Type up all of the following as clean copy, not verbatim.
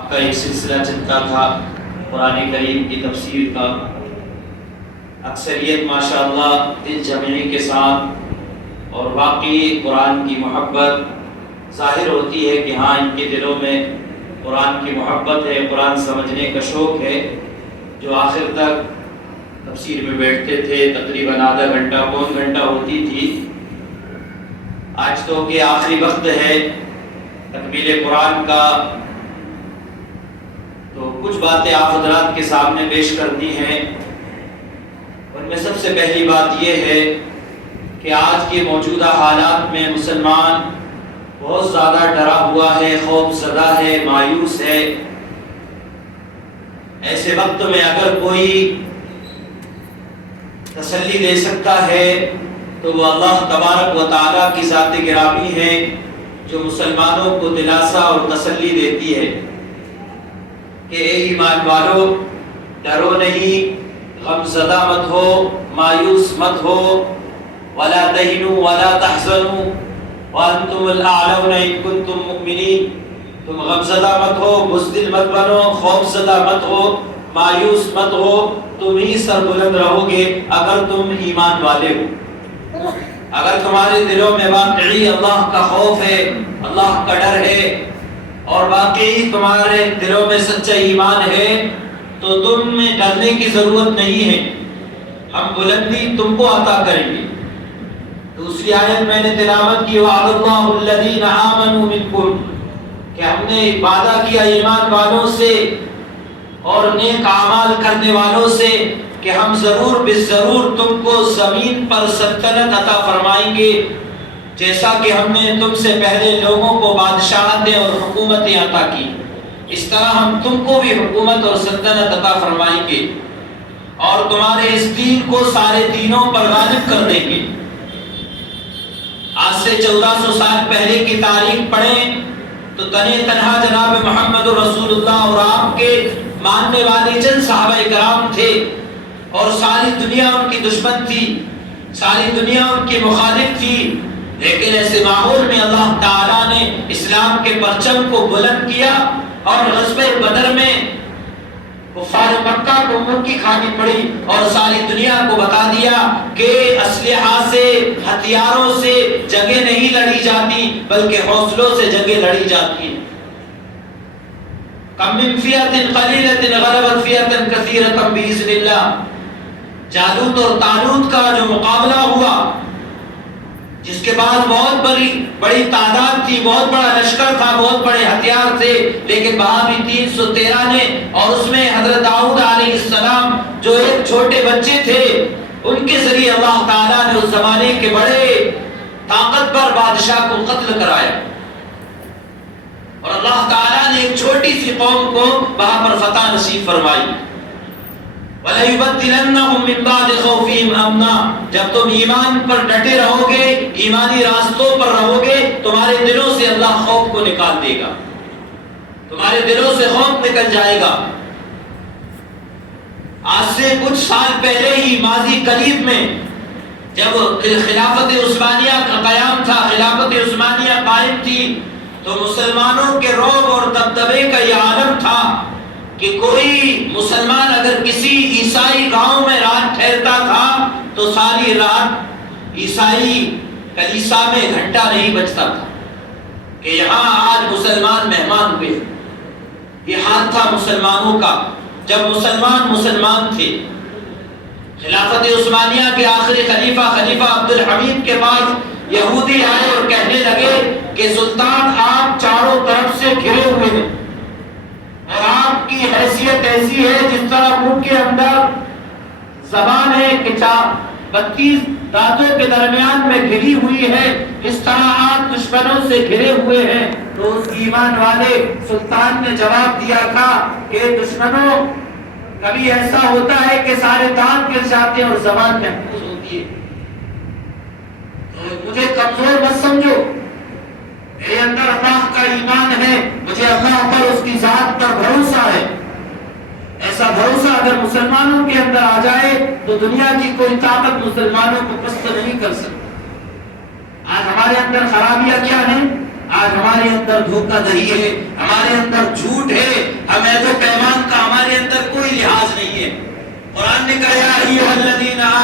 کا ایک سلسلہ چلتا تھا قرآن کریم کی تفسیر کا۔ اکثریت ماشاءاللہ دل جمعی کے ساتھ اور واقعی قرآن کی محبت ظاہر ہوتی ہے کہ ہاں ان کے دلوں میں قرآن کی محبت ہے، قرآن سمجھنے کا شوق ہے، جو آخر تک تفسیر میں بیٹھتے تھے۔ تقریباً آدھا گھنٹہ پون گھنٹہ ہوتی تھی۔ آج تو کہ آخری وقت ہے تکمیل قرآن کا، تو کچھ باتیں آپ حضرات کے سامنے پیش کرنی ہیں۔ ان میں سب سے پہلی بات یہ ہے کہ آج کے موجودہ حالات میں مسلمان بہت زیادہ ڈرا ہوا ہے، خوف زدہ ہے، مایوس ہے۔ ایسے وقت میں اگر کوئی تسلی دے سکتا ہے تو وہ اللہ تبارک و تعالیٰ کی ذات گرامی ہے، جو مسلمانوں کو دلاسا اور تسلی دیتی ہے کہ اے ایمان والو، ڈرو نہیں، غم زدہ مت ہو، مایوس مت ہو، ولا تہنوا ولا تحزنوا وانتم الاعلون ان کنتم مؤمنین۔ تم غم زدہ مت ہو، بزدل مت بنو، خوف زدہ مت ہو، مایوس مت ہو، تم ہی سربلند رہو گے اگر تم ایمان والے ہو۔ اگر تمہارے دلوں میں واقعی اللہ کا خوف ہے، اللہ کا ڈر ہے، اور واقعی تمہارے دلوں میں سچا ایمان ہے، تو تم میں ڈرنے کی ضرورت نہیں ہے، ہم بلندی تم کو عطا کریں گے۔ دوسری آیت میں نے تلاوت کی، وعد اللہ الذین آمنوا منکم، کہ ہم نے وعدہ کیا ایمان والوں سے اور نیک اعمال کرنے والوں سے کہ ہم ضرور بالضرور تم کو زمین پر سلطنت عطا فرمائیں گے، جیسا کہ ہم نے تم سے پہلے لوگوں کو بادشاہتیں اور حکومتیں عطا کی، اس طرح ہم تم کو بھی حکومت اور سلطنت عطا فرمائیں گے، اور تمہارے اس دین کو سارے دینوں پر غالب کر دیں گے۔ آج سے 1400 سال پہلے کی تاریخ پڑھیں تو تنہا تنہا جناب محمد رسول اللہ اور آپ کے ماننے والے چند صحابہ کرام تھے، اور ساری دنیا ان کی دشمن تھی، ساری دنیا ان کی مخالف تھی، لیکن ایسے ماحول میں اللہ تعالیٰ نے اسلام کے پرچم کو بلند کیا، اور غزوہ بدر میں کفار مکہ کو منہ کی کھانی پڑی، اور ساری دنیا کو بتا دیا کہ اسلحہ سے، ہتھیاروں سے جنگیں نہیں لڑی جاتی، بلکہ حوصلوں سے جنگیں لڑی جاتی ہیں۔ کم من فئۃ قلیلۃ غلبت فئۃ کثیرۃ بإذن اللہ۔ جالوت اور طالوت کا جو مقابلہ ہوا، جس کے بعد بہت بڑی تعداد تھی، بہت بڑا لشکر تھا، بہت بڑے ہتھیار تھے، لیکن وہاں بھی 313 نے، اور اس میں حضرت داؤد علیہ السلام جو ایک چھوٹے بچے تھے، ان کے ذریعے اللہ تعالیٰ نے اس زمانے کے بڑے طاقتور بادشاہ کو قتل کرایا، اور اللہ تعالیٰ نے ایک چھوٹی سی قوم کو وہاں پر فتح نصیب فرمائی۔ وَلَيُبَدِّلَنَّهُم مِّن بَعْدِ خَوْفِهِمْ أَمْنًا۔ جب تم ایمان پر ڈٹے رہو گے، ایمانی راستوں پر رہو گے، تمہارے دلوں سے اللہ خوف کو نکال دے گا، تمہارے دلوں سے خوف نکل جائے گا۔ آج سے کچھ سال پہلے ہی ماضی قریب میں جب خلافت عثمانیہ کا قیام تھا، خلافت عثمانیہ قائم تھی، تو مسلمانوں کے رعب اور دبدبے کا یہ عالم تھا کہ کوئی مسلمان اگر کسی عیسائی گاؤں میں رات ٹھہرتا تھا تو ساری رات عیسائی کلیسا میں گھنٹہ نہیں بجتا تھا کہ یہاں آج مسلمان مہمان ہوئے۔ یہ حال تھا مسلمانوں کا جب مسلمان تھے۔ خلافت عثمانیہ کے آخری خلیفہ عبد الحمید کے پاس یہودی آئے اور کہنے لگے کہ سلطان، آپ چاروں طرف سے گھرے ہوئے ہیں، اور آپ کی حیثیت ایسی ہے جس طرح منہ کے اندر زبان ہے کہ 32 دانتوں کے درمیان میں گھری ہوئی ہے، اس طرح آپ دشمنوں سے گھرے ہوئے ہیں۔ تو اس ایمان والے سلطان نے جواب دیا تھا کہ دشمنوں، کبھی ایسا ہوتا ہے کہ سارے دانت گر جاتے ہیں اور زبان محفوظ ہوتی ہے، مجھے کمزور مت سمجھو، میرے اندر اللہ کا ایمان ہے، مجھے اللہ پر، اس کی ذات پر بھروسہ ہے۔ ایسا بھروسہ اگر مسلمانوں کے اندر آ جائے تو دنیا کی کوئی طاقت مسلمانوں کو پست نہیں کر سکتی۔ آج ہمارے اندر خرابیاں کیا ہیں؟ آج ہمارے اندر دھوکہ دہی ہے، ہمارے اندر جھوٹ ہے،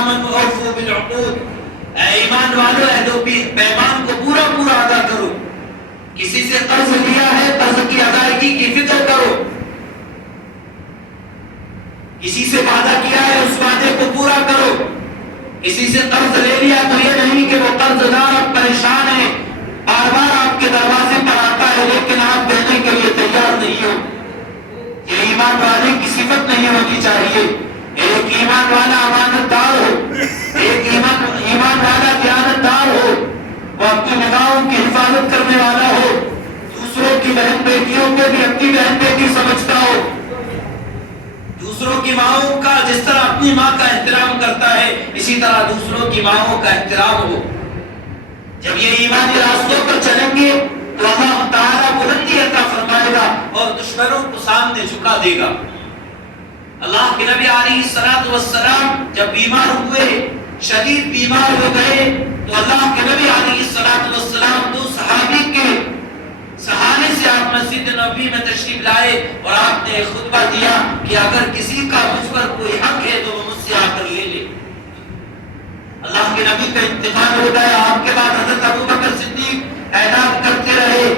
آمنوا اوفوا بالعقود، اے ایمان والو عہد و پیمان کو پورا پورا ادا کرو. کسی سے قرض لیا ہے قرض کی ادائیگی کی فکر کرو. کسی سے وعدہ کیا ہے اس وعدے کو پورا کرو. کسی سے قرض لے لیا تو یہ نہیں کہ وہ قرض دار اب پریشان ہے، بار بار آپ کے دروازے پر آتا ہے لیکن آپ دینے کے لیے تیار نہیں ہو. یہ ایمان والے کی صفت نہیں ہونی چاہیے. ایک ایمان والا امانت دار ہو، ایک ایمان والا دیانت دار ہو، وہ اپنی نگاہوں کی حفاظت کرنے والا ہو، دوسروں کی بہن بیٹیوں کو بھی اپنی بہن بیٹی سمجھتا ہو، دوسروں کی ماؤں کا جس طرح اپنی ماں کا احترام کرتا ہے اسی طرح دوسروں کی ماؤں کا احترام ہو. جب یہ ایمانی راستوں پر چلیں گے تو اللہ تعالیٰ بلندی عطا فرمائے گا اور دشمنوں کو سامنے جھکا دے گا. اللہ کے نبی علیہ الصلوۃ والسلام جب بیمار ہوئے، شدید بیمار ہو گئے، تو اللہ کے نبی علیہ الصلوۃ والسلام دو صحابی کے سہارے سے آپ مسجد نبوی میں تشریف لائے اور آپ نے خطبہ دیا کہ اگر کسی کا مجھ پر کوئی حق ہے تو وہ مجھ سے آ کر لے لے. اللہ کے نبی کا انتقال ہو گیا. آپ کے بعد حضرت ابوبکر صدیق اعلان کرتے رہے.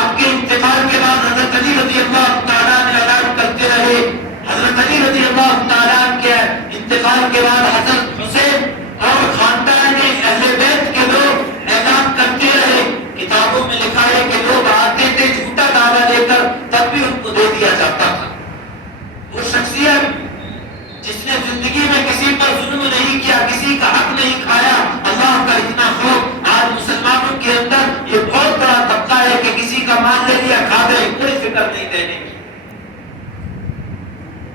آپ کے انتقال کے بعد حضرت علی رضی اللہ تعالیٰ نے اعلان کرتے رہے. حضرت علی رضی اللہ تعالیٰ کے انتقال کے بعد حضرت حسین اور خاندان اہل بیت کے لوگ اعلان کرتے رہے. کتابوں میں لکھا ہے کہ لوگ آتے تھے جھوٹا دعویٰ لے کر تب بھی ان کو دے دیا جاتا تھا. وہ شخصیت جس نے زندگی میں کسی پر ظلم نہیں کیا، کسی کا حق نہیں کھایا، اللہ کا اتنا خوف. آج مسلمانوں کے اندر یہ بہت بڑا طبقہ ہے کہ کسی کا مال لے لیا کھا گئے، کوئی فکر نہیں دینے کی.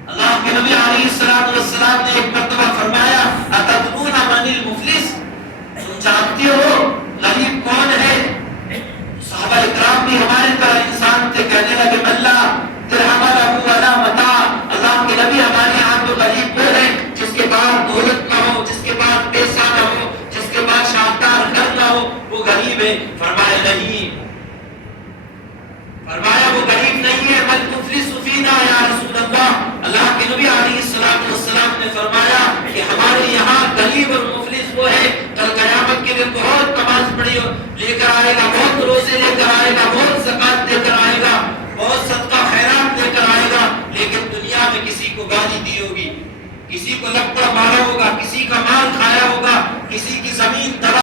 اللہ کے نبی علیہ الصلوۃ والسلام نے ایک مرتبہ فرمایا اتدرون من المفلس، تم جانتے ہو غریب کون ہے؟ صحابہ اکرام بھی ہمارے طرح انسان تھے. کہنے لگے اللہ درہم له ولا متاع، اللہ کے نبی ہمارے یہاں تو غریب وہ ہے جس کے پاس دولت نہ ہو، جس کے پاس پیسہ نہ ہو، جس کے پاس شاندار گھر نہ ہو، وہ غریب ہے. فرمایا نہیں، فرمایا وہ غریب نہیں ہے، بل مفلس فینا یا رسول اللہ. اللہ کے نبی علیہ الصلوۃ والسلام نے فرمایا کہ ہمارے یہاں غریب اور مفلس وہ ہے کل قیامت کے دن بہت نماز پڑھی لے کر آئے گا، بہت روزے لے کر آئے گا، بہت زکات لے کر آئے گا، بہت صدقہ خیرات لے کر آئے گا، لیکن دنیا میں کسی کو گالی دی ہوگی، کسی کو لپڑا مارا ہوگا، کسی کا مال